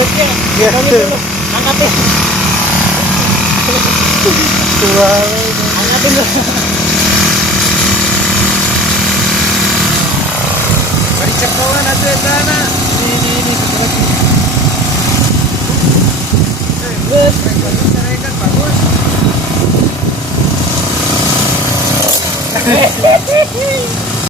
Angkatin. Wow. Angkatin mo. Balik-check ko na natin. Sana. Ini. Yes. Bagus.